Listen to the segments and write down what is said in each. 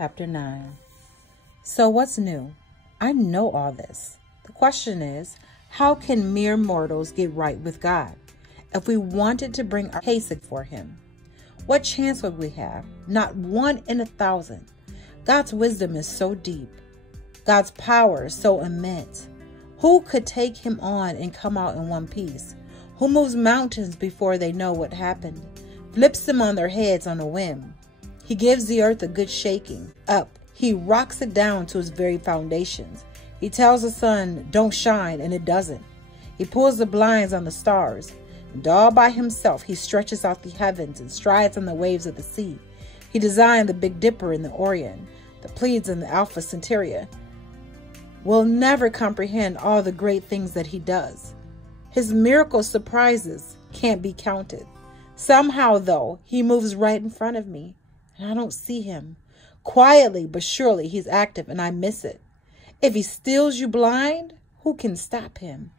Chapter 9. So what's new? I know all this. The question is, how can mere mortals get right with God? If we wanted to bring our case for him, what chance would we have? Not 1 in 1,000. God's wisdom is so deep. God's power is so immense. Who could take him on and come out in one piece? Who moves mountains before they know what happened? Flips them on their heads on a whim. He gives the earth a good shaking up. He rocks it down to its very foundations. He tells the sun, don't shine, and it doesn't. He pulls the blinds on the stars. And all by himself, he stretches out the heavens and strides on the waves of the sea. He designed the Big Dipper in the Orion, the Pleiades and the Alpha Centauri. We'll never comprehend all the great things that he does. His miracle surprises can't be counted. Somehow, though, he moves right in front of me, and I don't see him. Quietly but surely, he's active, and I miss it. If he steals you blind, who can stop him?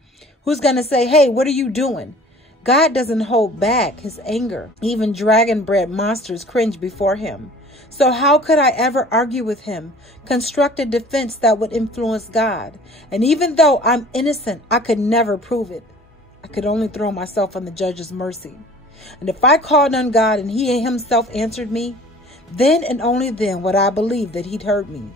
Who's going to say, hey, what are you doing? God doesn't hold back his anger. Even dragon-bred monsters cringe before him. So how could I ever argue with him, construct a defense that would influence God? And even though I'm innocent, I could never prove it. I could only throw myself on the judge's mercy. And if I called on God and he himself answered me, then and only then would I believe that he'd heard me.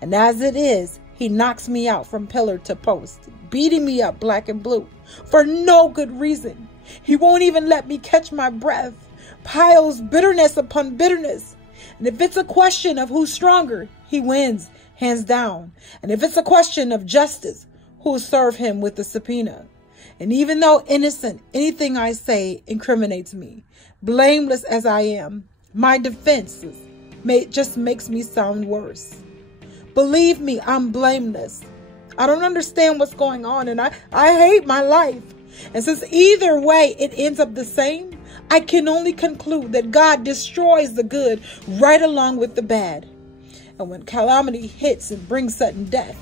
And as it is, he knocks me out from pillar to post, beating me up black and blue for no good reason. He won't even let me catch my breath, piles bitterness upon bitterness. And if it's a question of who's stronger, he wins, hands down. And if it's a question of justice, who'll serve him with the subpoena? And even though innocent, anything I say incriminates me, blameless as I am, my defenses just makes me sound worse. Believe me, I'm blameless. I don't understand what's going on, and I hate my life. And since either way it ends up the same, I can only conclude that God destroys the good right along with the bad. And when calamity hits and brings sudden death,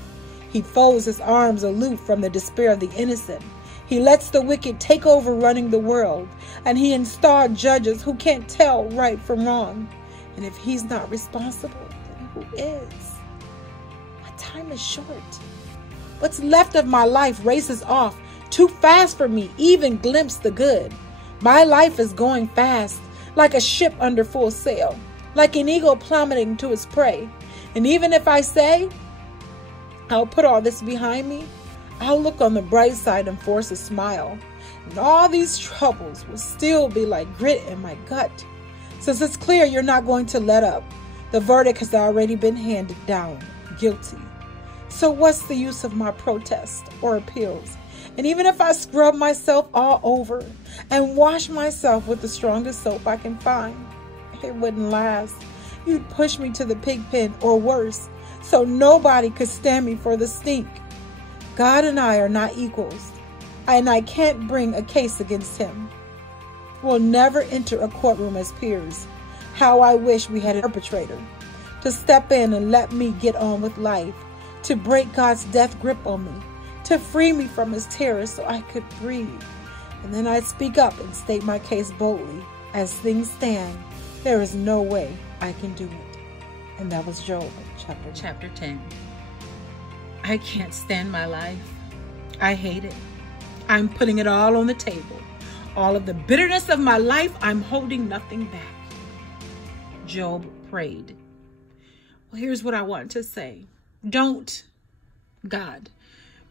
he folds his arms aloof from the despair of the innocent. He lets the wicked take over running the world, and he installed judges who can't tell right from wrong. And if he's not responsible, then who is? My time is short. What's left of my life races off too fast for me even glimpse the good. My life is going fast, like a ship under full sail, like an eagle plummeting to its prey. And even if I say, I'll put all this behind me, I'll look on the bright side and force a smile. And all these troubles will still be like grit in my gut. Since it's clear you're not going to let up, the verdict has already been handed down, guilty. So what's the use of my protests or appeals? And even if I scrub myself all over and wash myself with the strongest soap I can find, it wouldn't last. You'd push me to the pig pen or worse, so nobody could stand me for the stink. God and I are not equals, and I can't bring a case against him. We'll never enter a courtroom as peers. How I wish we had a perpetrator to step in and let me get on with life, to break God's death grip on me, to free me from his terror so I could breathe. And then I'd speak up and state my case boldly. As things stand, there is no way I can do it. And that was Job, chapter 10. I can't stand my life. I hate it. I'm putting it all on the table. All of the bitterness of my life, I'm holding nothing back. Job prayed. Well, here's what I want to say. Don't, God,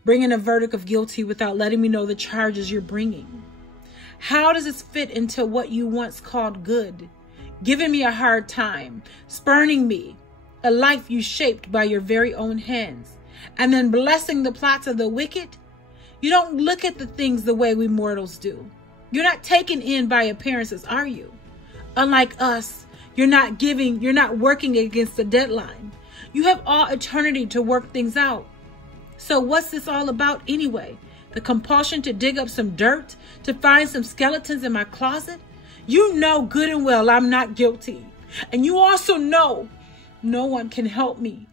bring in a verdict of guilty without letting me know the charges you're bringing. How does this fit into what you once called good? Giving me a hard time, spurning me, a life you shaped by your very own hands, and then blessing the plots of the wicked? You don't look at the things the way we mortals do. You're not taken in by appearances, are you? Unlike us, you're not working against the deadline. You have all eternity to work things out. So what's this all about anyway? The compulsion to dig up some dirt, to find some skeletons in my closet? You know good and well I'm not guilty. And you also know no one can help me.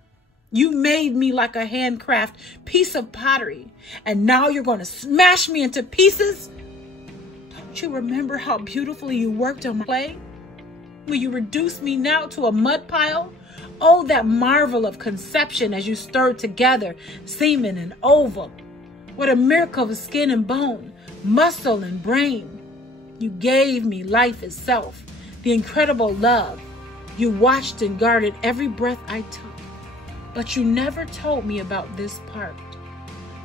You made me like a handcraft piece of pottery, and now you're going to smash me into pieces? Don't you remember how beautifully you worked on my clay? Will you reduce me now to a mud pile? Oh, that marvel of conception as you stirred together semen and ova. What a miracle of skin and bone, muscle and brain. You gave me life itself, the incredible love. You watched and guarded every breath I took. But you never told me about this part.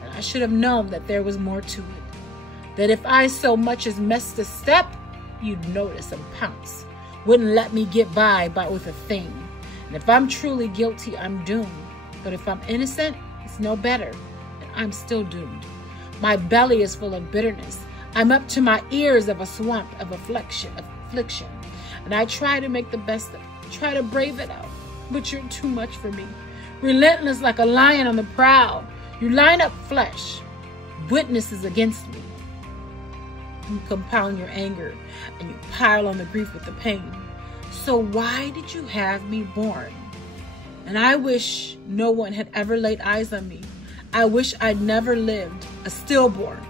And I should have known that there was more to it. That if I so much as missed a step, you'd notice and pounce. Wouldn't let me get by with a thing. And if I'm truly guilty, I'm doomed. But if I'm innocent, it's no better. And I'm still doomed. My belly is full of bitterness. I'm up to my ears of a swamp of affliction. And I try to make the best of it. Try to brave it out. But you're too much for me. Relentless like a lion on the prowl. You line up flesh. Witnesses against me. You compound your anger. And you pile on the grief with the pain. So why did you have me born? And I wish no one had ever laid eyes on me. I wish I'd never lived, a stillborn,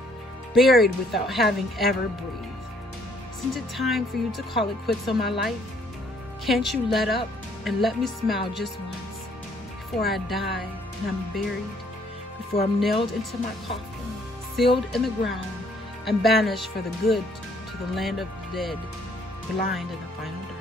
buried without having ever breathed. Isn't it time for you to call it quits on my life? Can't you let up and let me smile just once before I die and I'm buried, before I'm nailed into my coffin, sealed in the ground, and banished for the good to the land of the dead, blind in the final day?